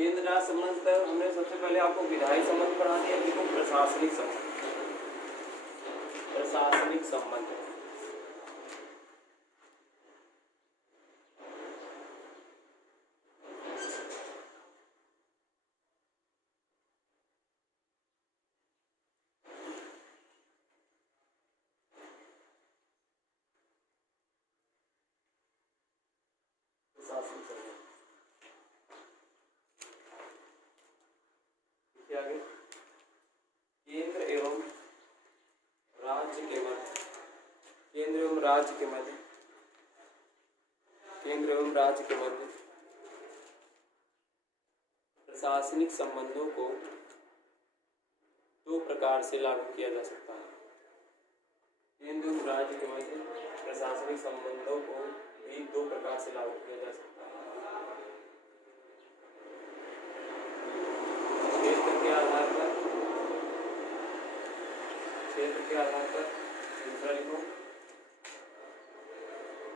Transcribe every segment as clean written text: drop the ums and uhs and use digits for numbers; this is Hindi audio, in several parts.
केंद्र राज्य संबंध तक हमने सबसे पहले आपको विधायी संबंध पढ़ा दिया, देखो प्रशासनिक संबंध। प्रशासनिक संबंध आगे केंद्र एवं राज्य के मध्य, केंद्र एवं राज्य के मध्य, केंद्र एवं राज्य के मध्य प्रशासनिक संबंधों को दो प्रकार से लागू किया जा सकता है। केंद्र एवं राज्य के मध्य प्रशासनिक संबंधों को भी दो प्रकार से लागू किया जा सकता है। क्षेत्र के आधार पर, क्षेत्र के आधार पर, दूसरा लिखो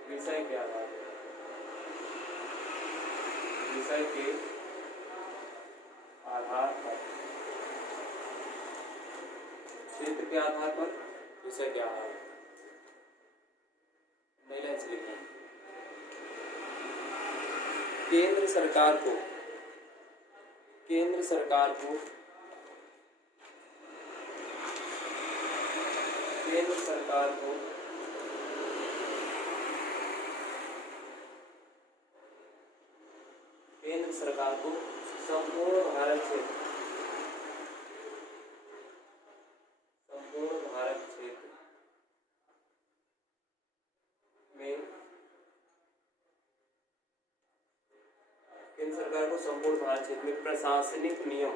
विषय के आधार पर, विषय के आधार पर, क्षेत्र के आधार पर, विषय के आधार पर। नई लाइन से लिखना, केंद्र सरकार को, केंद्र सरकार को, केंद्र सरकार को केंद्र सरकार को संपूर्ण भारत क्षेत्र, संपूर्ण भारत क्षेत्र में, केंद्र सरकार को संपूर्ण भारत क्षेत्र में प्रशासनिक नियम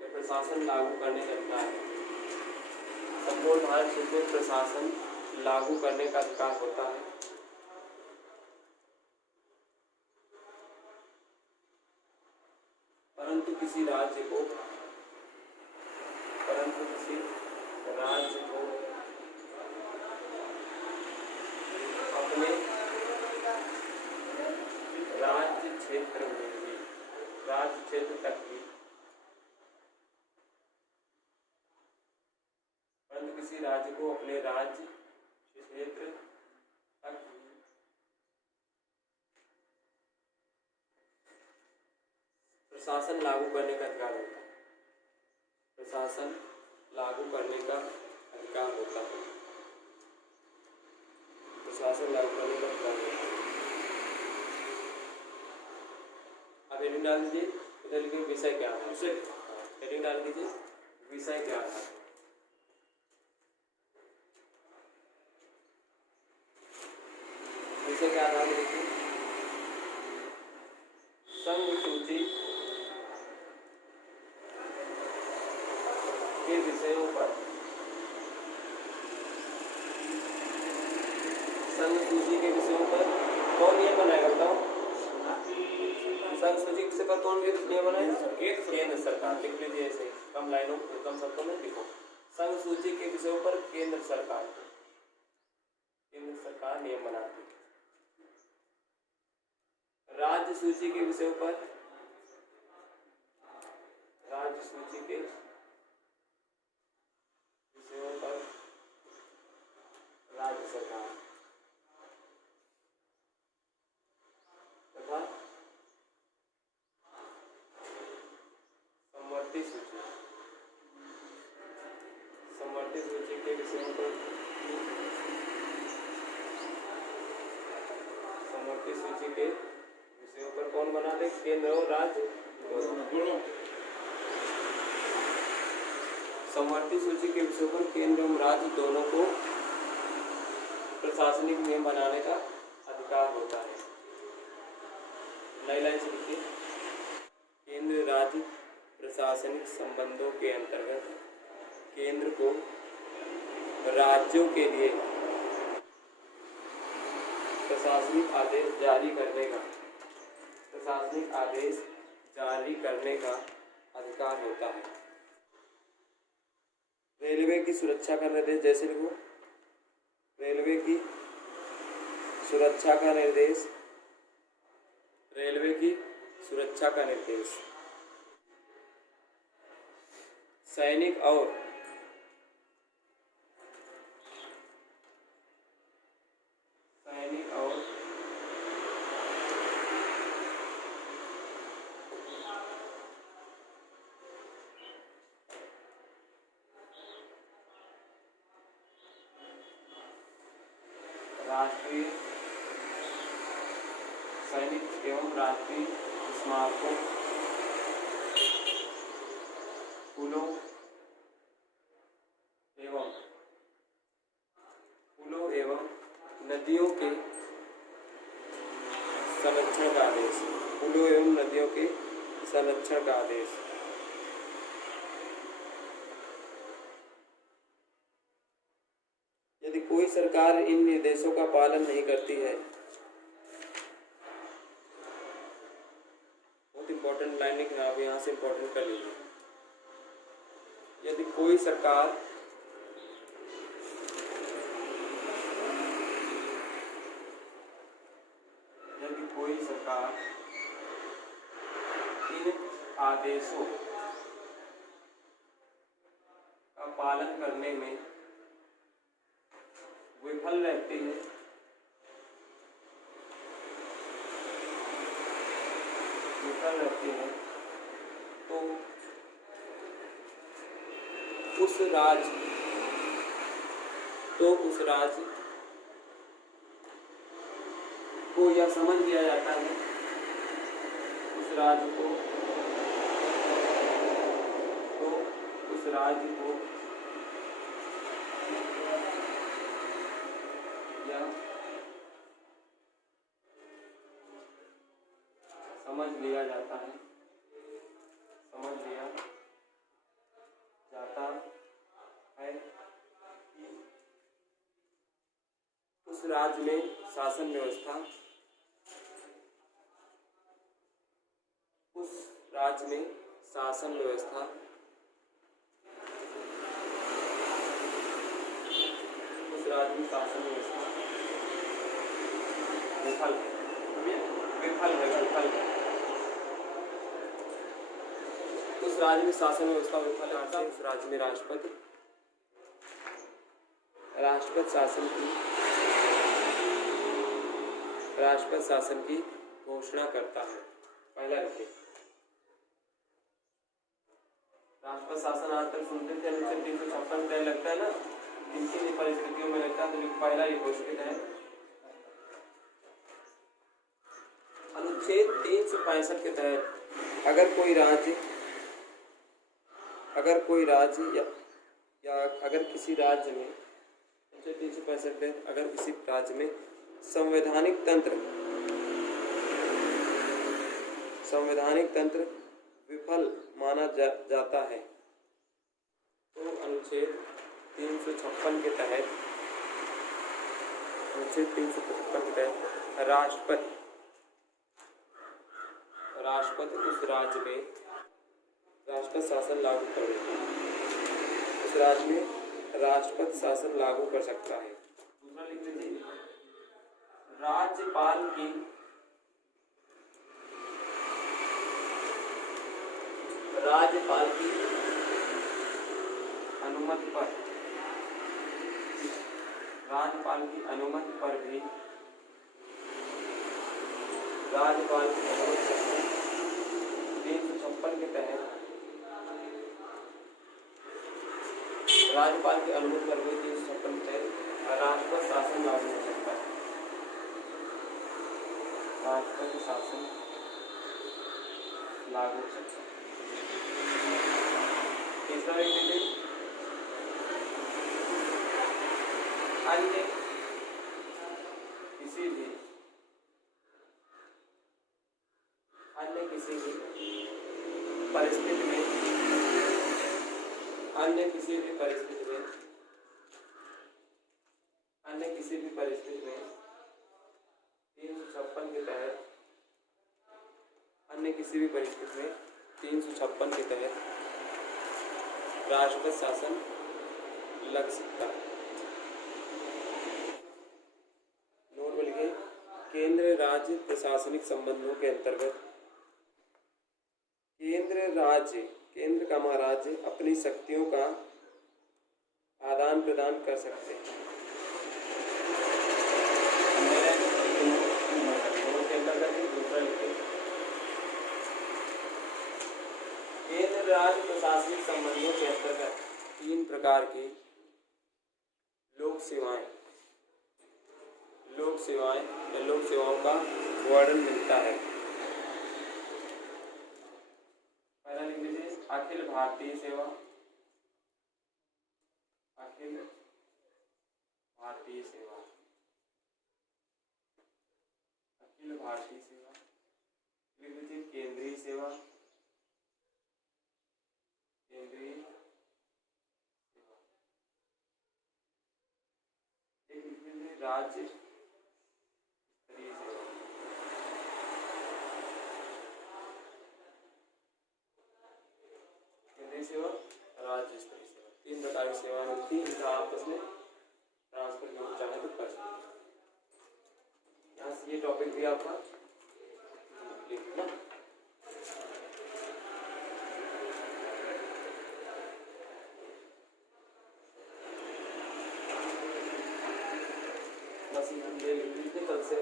या प्रशासन लागू करने का अधिकार है। संपूर्ण भारत क्षेत्र में प्रशासन लागू करने का अधिकार होता है। परंतु किसी राज्य को, परंतु किसी राज्य को अपने राज्य क्षेत्र में भी, राज्य क्षेत्र तक भी, परंतु किसी राज्य को अपने राज्य क्षेत्र तक भी प्रशासन लागू करने का अधिकार होता है। प्रशासन लागू करने का अधिकार होता है। प्रशासन लागू करने का अधिकार होता है। अब हेडिंग डाल दीजिए, इधर लिखिए विषय क्या है, विषय हेडिंग डाल दीजिए विषय क्या है। विषय क्या आधार देखिए, संघ सूची के विषयों पर, संघ सूची के विषयों पर कौन नियम बनाएगा बताओ? संघ सूची के विषय पर कौन नियम बनाएगा? केंद्र सरकार। लिख लीजिए ऐसे कम लाइनों, कम शब्दों में लिखो। संघ सूची के विषयों पर केंद्र सरकार, केंद्र सरकार नियम बनाती है। राज्य सूची के विषयों पर, राज्य सूची के विषयों पर राज्य सरकार तथा समवर्ती सूची, समवर्ती सूची के विषयों पर, समवर्ती सूची के विषयों पर कौन बना दे? केंद्र और राज्य दोनों। समवर्ती सूची के विषयों पर केंद्र और राज्य दोनों को प्रशासनिक नियम बनाने का अधिकार होता है। नई लाइन से लिखिए, केंद्र राज्य प्रशासनिक संबंधों के अंतर्गत केंद्र को राज्यों के लिए प्रशासनिक आदेश जारी करने का, प्रशासनिक आदेश जारी करने का अधिकार होता है। रेलवे की सुरक्षा का निर्देश, जैसे लिखो रेलवे की सुरक्षा का निर्देश, रेलवे की सुरक्षा का निर्देश। सैनिक और राष्ट्रीय सैनिक एवं राष्ट्रीय स्मारकों, पुलों एवं नदियों के संरक्षण का आदेश। पुलों एवं नदियों के संरक्षण का आदेश। यदि कोई सरकार इन निर्देशों का पालन नहीं करती है, बहुत इंपॉर्टेंट लाइन लिखना, आप यहाँ से इंपॉर्टेंट कर लीजिए। यदि कोई सरकार इन आदेशों का पालन करने में विफल रहती है, तो उस राज्य को यह समझ लिया जाता है, उस राज्य को यह समझ लिया जाता है कि उस राज्य में शासन व्यवस्था विफल है। उस राज्य में शासन व्यवस्था विफल है। उस राज्य में राष्ट्रपति शासन की घोषणा करता है। पहला लिखिए, राष्ट्रपति शासन आजकल सुनते थे, अनुच्छेद 356 तय लगता है ना, किन परिस्थितियों में लगता है, तो पहला ये घोषित है अनुच्छेद 365 के तहत अगर कोई राज्य या अगर किसी राज्य में, अनुच्छेद 365 के तहत अगर किसी राज्य में संवैधानिक तंत्र विफल माना जाता है, तो अनुच्छेद 356 के तहत राष्ट्रपति उस राज्य में राष्ट्रपति शासन लागू कर देता है। उस राज्य में राष्ट्रपति शासन लागू कर सकता है। दूसरा लिख लीजिए, राज्यपाल की अनुमति पर भी राज्यपाल की अनुमति 356 के तहत राज्यपाल की अनुमति पर भी 356 के तहत राष्ट्रपति शासन लागू हो सकता है। राष्ट्रपति शासन लागू हो सकता है। तीसरा व्यक्ति अन्य किसी भी परिस्थिति में 356 के तहत अन्य किसी भी परिस्थिति में 356 के तहत राष्ट्रपति शासन लग सकता है। नोट लिखिए, केंद्र राज्य प्रशासनिक संबंधों के अंतर्गत केंद्र का महाराज्य अपनी शक्तियों का आदान प्रदान कर सकते हैं। केंद्र राज्य प्रशासनिक संबंधों के अंतर्गत 3 प्रकार की लोक सेवाओं का वर्णन मिलता है। पहला लिख लीजिए, अखिल भारतीय सेवा। अखिल भारतीय सेवा, अखिल भारतीय सेवा। लिख लीजिए केंद्रीय सेवा, केंद्रीय सेवा। एक लिख लीजिए राज्य स्तरीय सेवा। केंद्रीय सेवा, राज्य स्तरीय सेवा, 3 प्रकार की सेवाएं मिलती हैं। इनका आपस में ट्रांसफर करना चाहे तो कर सकते हैं। यहाँ से ये टॉपिक भी आपका लिखना। बस ये लिख लीजिए, कल से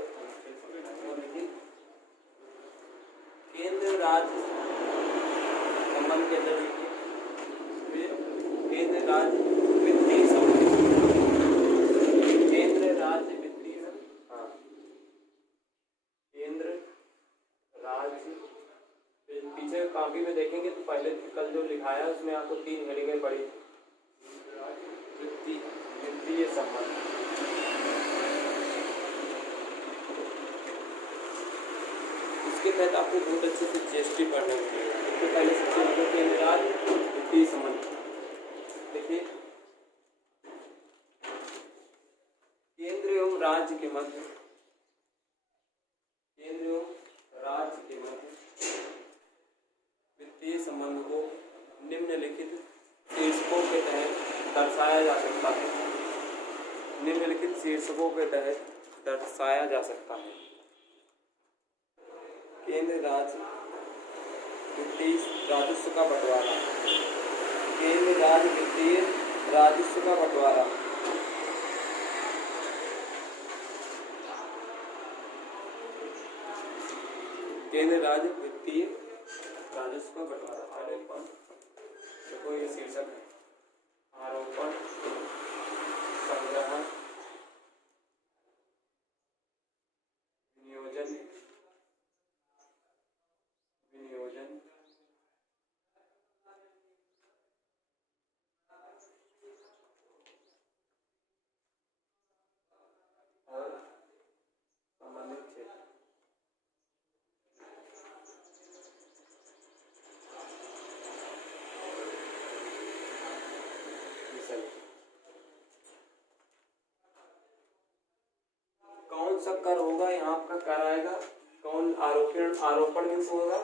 केंद्र राज्य संबंध के अंदर लिखिए केंद्र राज्य वित्तीय संबंध। केंद्र राज्य वित्तीय, हाँ, केंद्र राज्य। पीछे कॉपी में देखेंगे तो पहले कल जो लिखाया उसमें आपको 3 हेडिंगें पड़ी। वित्तीय संबंध, उसके तहत आपको बहुत अच्छे से जीएसटी पढ़ना पड़ेगा। तो पहले सबसे मतलब केंद्र राज्य वित्तीय संबंध। देखिए, केंद्र एवं राज्य के मध्य, केंद्र एवं राज्य के मध्य वित्तीय संबंध को निम्नलिखित शीर्षकों के तहत दर्शाया जा सकता है। निम्नलिखित शीर्षकों के तहत दर्शाया जा सकता है। केंद्र राज्य वित्तीय राजस्व का बंटवारा। केंद्र राज्य वित्तीय राजस्व का बंटवारा। केंद्र राज्य वित्तीय राजस्व का बंटवारा। आरोपण, देखो ये शीर्षक है, आरोपण, संग्रहण, विनियोजन, और संबंधित क्षेत्र। कौन सा कर होगा, यहाँ आपका कर आएगा। कौन आरोपण मीन्स होगा,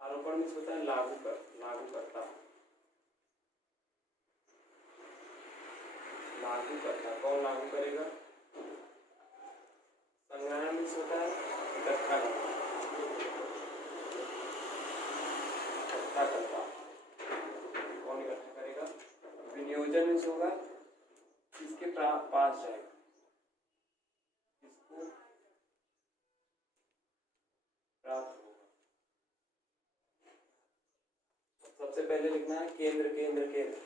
आरोपण मीन्स होता है लागू करता। कौन लागू करेगा। संग्रहण मीन्स होता है इकट्ठा करता। कौन इकट्ठा करेगा। विनियोजन मीन्स होगा किसके पास जाएगा, किसको प्राप्त होगा। सबसे पहले लिखना है केंद्र, केंद्र, केंद्र।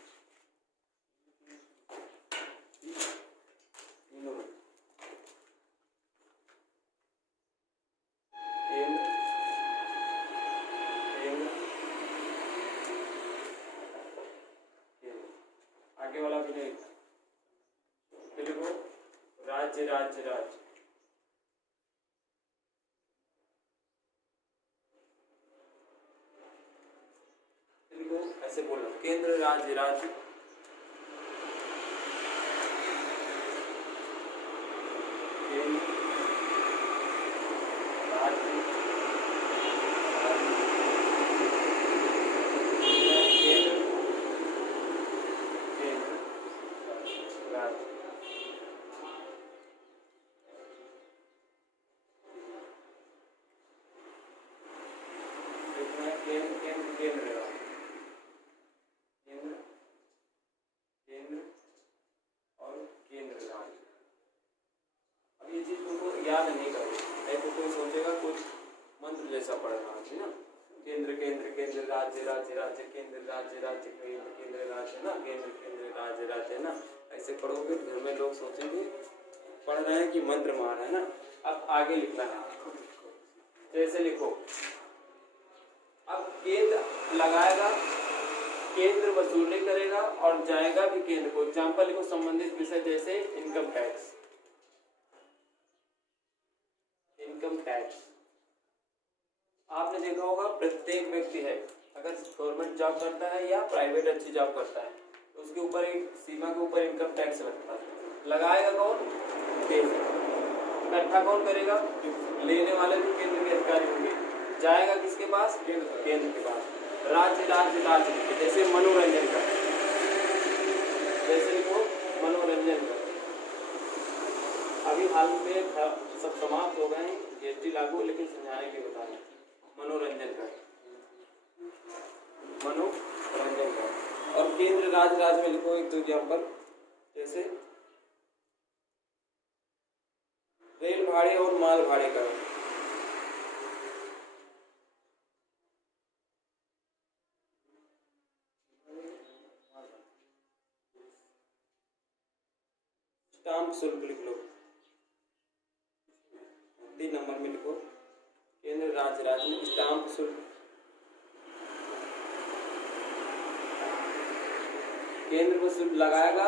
आगे वाला भी नहीं, फिर वो राज्य, राज्य, राज्य। फिर वो ऐसे बोलना, केंद्र राज्य, राज्य। केंद्र केंद्र केंद्र राज्य, केंद्र केंद्र और केंद्र राज्य। अब ये चीज तुमको याद नहीं करनी है, तो कोई सोचेगा कुछ मंत्र जैसा पढ़ रहा है ना, केंद्र केंद्र केंद्र राज्य राज्य राज्य केंद्र राज्य राज्य केंद्र केंद्र राज्य ना, केंद्र केंद्र राज्य राज्य ना, ऐसे पढ़ोगे घर में लोग सोचेंगे पढ़ रहे हैं कि मंत्र मार है ना। अब आगे लिखना है, जैसे लिखो, अब केंद्र लगाएगा, केंद्र वसूली करेगा और जाएगा भी केंद्र को। एग्जाम्पल लिखो, संबंधित विषय जैसे इनकम टैक्स, इनकम टैक्स। आपने देखा होगा प्रत्येक व्यक्ति है अगर गवर्नमेंट जॉब करता है या प्राइवेट अच्छी जॉब करता है तो उसके ऊपर एक सीमा के ऊपर इनकम टैक्स लगता है। लगाएगा कौन? केंद्र। इकट्ठा कौन करेगा? लेने वाले भी केंद्र के अधिकारी होंगे। जाएगा किसके पास? केंद्र के पास। राज्य राज्य राज्य, जैसे मनोरंजन का, जैसे वो मनोरंजन का अभी हाल में सब समाप्त हो गए हैं, जीएसटी लागू, लेकिन समझाने के बता रहे मनोरंजन का, मनोरंजन का। और केंद्र राज्य राज्य में लिखो एक दो एग्जाम्पल, जैसे रेल भाड़े और माल भाड़े का। स्टाम्प शुल्क लिख लो, 3 नंबर में लिखो, केंद्र राज्य राज्य में स्टाम्प शुल्क। केंद्र वसूल लगाएगा,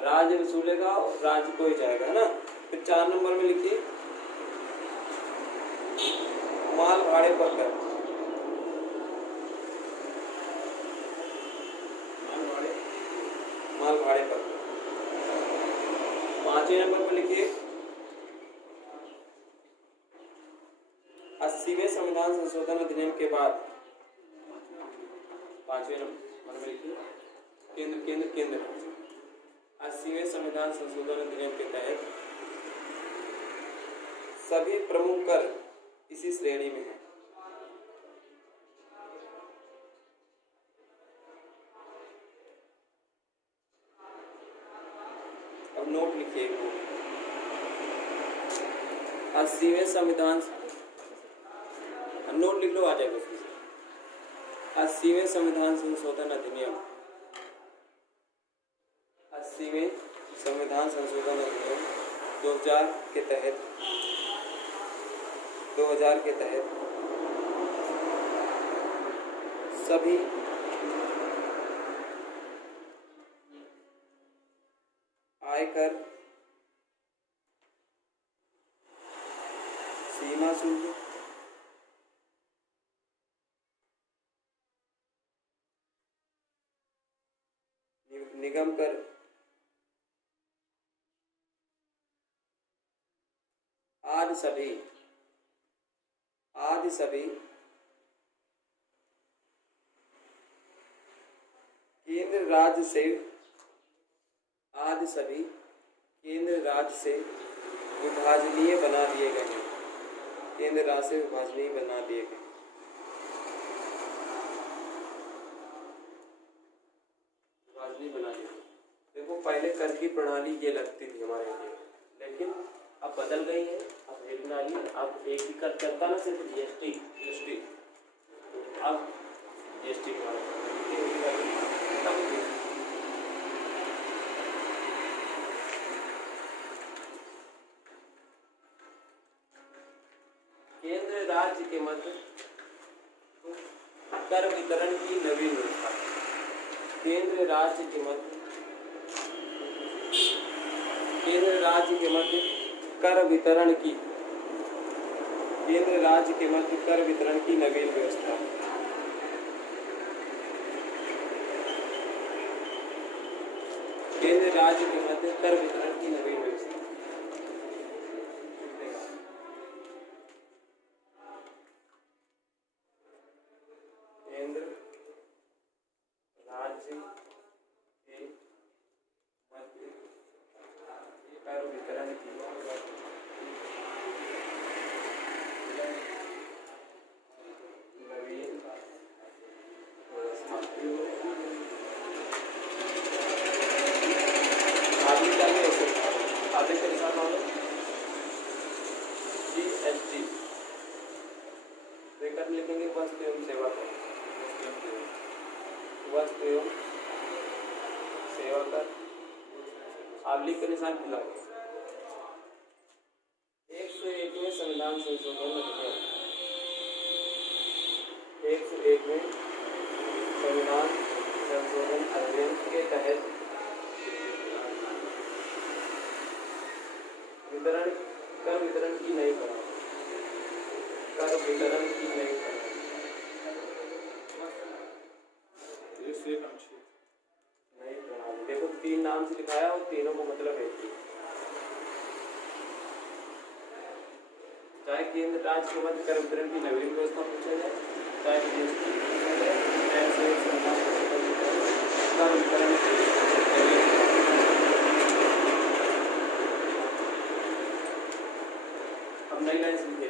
राज्य वसूलेगा और राज्य को ही जाएगा, है ना। फिर 4 नंबर में लिखिए माल भाड़े पर कर, माल भाड़े पर। 5वें नंबर पर लिखिए 80वें संविधान संशोधन अधिनियम के बाद। 5वें नंबर में लिखिए केंद्र केंद्र केंद्र 80वें संविधान संशोधन अधिनियम के तहत सभी प्रमुख कर इसी श्रेणी में है। अब नोट लिखिए, 80वें संविधान, नोट लिख लो, आ जाएगा उसमें। 80वें संविधान संशोधन अधिनियम, 80वें संविधान संशोधन अधिनियम 2000 के तहत सभी आयकर, सीमा शुल्क, निगम कर, आदि सभी केंद्र राज्य से विभाजनीय बना दिए गए हैं। केंद्र राज्य से विभाजनीय बना दिए गए। विभाजनीय बना दिए। देखो पहले कर की प्रणाली ये लगती थी हमारे यहाँ, लेकिन अब बदल गई है। अब एक प्रणाली, अब एक ही कर चलता ना, सिर्फ जीएसटी, अब जीएसटी केंद्र राज्य के मध्य कर वितरण की नवीन व्यवस्था। केंद्र राज्य के मध्य कर वितरण की, केंद्र राज्य के मध्य कर वितरण की नवीन व्यवस्था। केंद्र राज्य के मध्य कर वितरण की नवीन व्यवस्था। केंद्र राज्य के मध्य कर वितरण की नवीन है GST। ब्रैकेट में लिखेंगे वस्तु एवं सेवा कर, वस्तु एवं सेवा कर, आप लिख के निशान खिलाओगे। 101वें संविधान संशोधन अधिनियम, 101वें संविधान संशोधन अधिनियम के तहत वितरण कर वितरण की नई प्रणाली, कर वितरण की नई प्रणाली, नई प्रणाली। देखो 3 नाम से लिखाया और तीनों को मतलब एक ही। चाहे केंद्र राज्य के मध्य कर वितरण की नवीन व्यवस्था पूछा जाए, चाहे जीएसटी पूछा जाए, कर वितरण नई लाइन लिखे।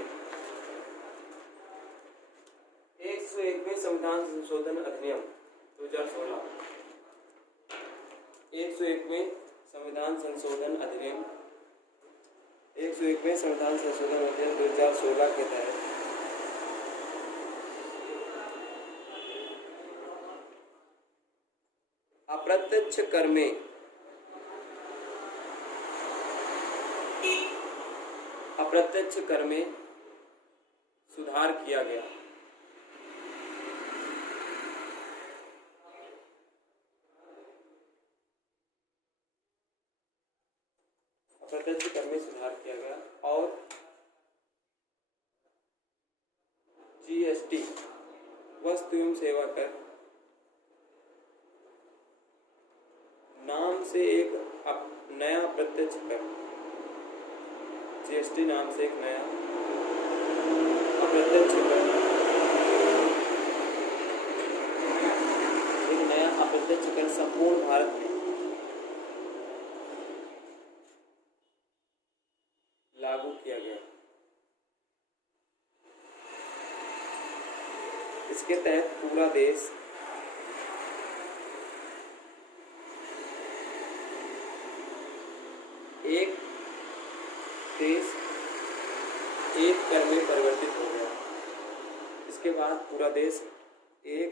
101वें संविधान संशोधन अधिनियम 2016, 101वें संविधान संशोधन अधिनियम, 101वें संविधान संशोधन अधिनियम 2016 के तहत अप्रत्यक्ष कर में अप्रत्यक्ष कर में सुधार किया गया। अप्रत्यक्ष कर में सुधार किया गया और GST वस्तु एवं सेवा कर नाम से एक नया अप्रत्यक्ष कर, GST नाम से एक नया अप्रत्यक्ष कर, एक नया अप्रत्यक्ष कर संपूर्ण भारत में लागू किया गया। इसके तहत पूरा देश एक कर में परिवर्तित हो गया। इसके बाद पूरा देश एक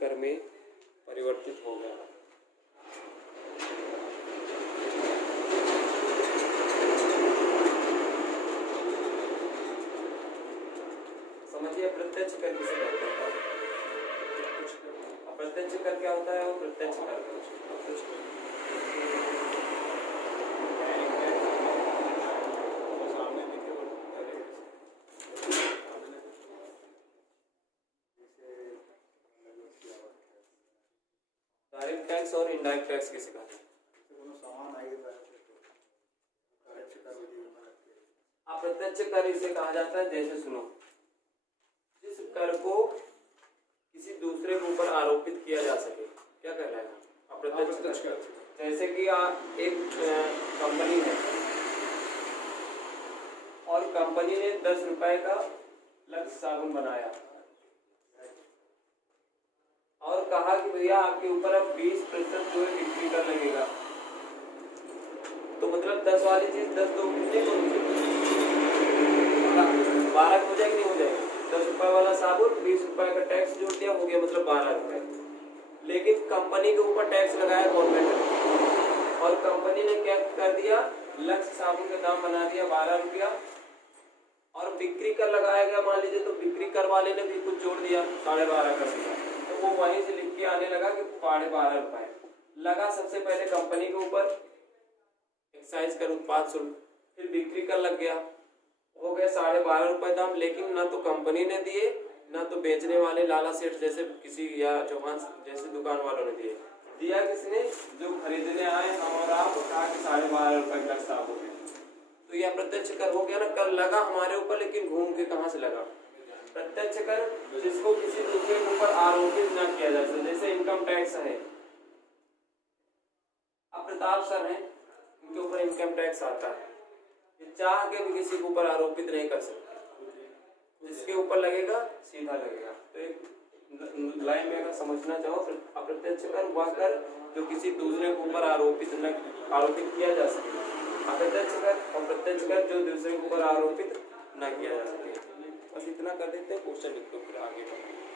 कर में परिवर्तित हो गया। समझिए अप्रत्यक्ष कर किसे कहते हैं? अप्रत्यक्ष कर क्या होता है? वो प्रत्यक्ष कर डायरेक्ट टैक्स और इनडायरेक्ट टैक्स किसे कहते हैं? अप्रत्यक्ष कर इसे कहा जाता है, जैसे सुनो, जिस कर को किसी दूसरे के ऊपर आरोपित किया जा सके, क्या कहलाएगा? अप्रत्यक्ष कर। जैसे कि एक कंपनी है और कंपनी ने 10 रुपए का लक्स साबुन बनाया और कहा कि भैया आपके ऊपर अब 20% जो है बिक्री कर लगेगा। तो मतलब 10 वाली चीज 10 दो कितने को 12 हो जाएगी, नहीं हो जाएगी? 10 रुपए वाला साबुन 20 रुपए का टैक्स जोड़ दिया, हो गया मतलब 12 रुपए। लेकिन कंपनी के ऊपर टैक्स लगाया गवर्नमेंट ने और कंपनी ने क्या कर दिया, लक्स साबुन का दाम बना दिया 12 रुपया और बिक्री कर लगाया गया मान लीजिए, तो बिक्री कर वाले ने भी कुछ जोड़ दिया 12.5 कर दिया। तो वो वहीं से लिख के आने लगा कि 12.5 रुपए लगा सबसे पहले कंपनी के ऊपर एक्साइज कर उत्पाद शुल्क, फिर बिक्री कर लग गया, हो गया 12.5 रुपए दाम। लेकिन ना तो कंपनी ने दिए ना तो बेचने वाले लाला सेठ जैसे किसी या चौहान जैसे दुकान वालों ने दिया किसने? जो खरीदने आए हम और आप, कहा कि 12.5 रुपए का साबुन है। तो यह प्रत्यक्ष कर हो गया ना, कर लगा हमारे ऊपर, लेकिन घूम के कहाँ से लगा? प्रत्यक्ष कर जिसको किसी दूसरे के ऊपर आरोपित न किया जा सके, जैसे इनकम टैक्स है, अब प्रताप सर हैं, उनके ऊपर इनकम टैक्स आता है, ये चाह के भी किसी के ऊपर आरोपित नहीं कर सकते, जिसके ऊपर लगेगा सीधा लगेगा। तो एक लाइन में अगर समझना चाहो तो अप्रत्यक्ष कर वह कर जो किसी दूसरे के ऊपर आरोपित किया जा सके। अप्रत्यक्ष कर और प्रत्यक्ष कर जो दूसरे के ऊपर आरोपित न किया जा सके। बस इतना कर देते हैं, क्वेश्चन लिख दो फिर आगे बढ़ो।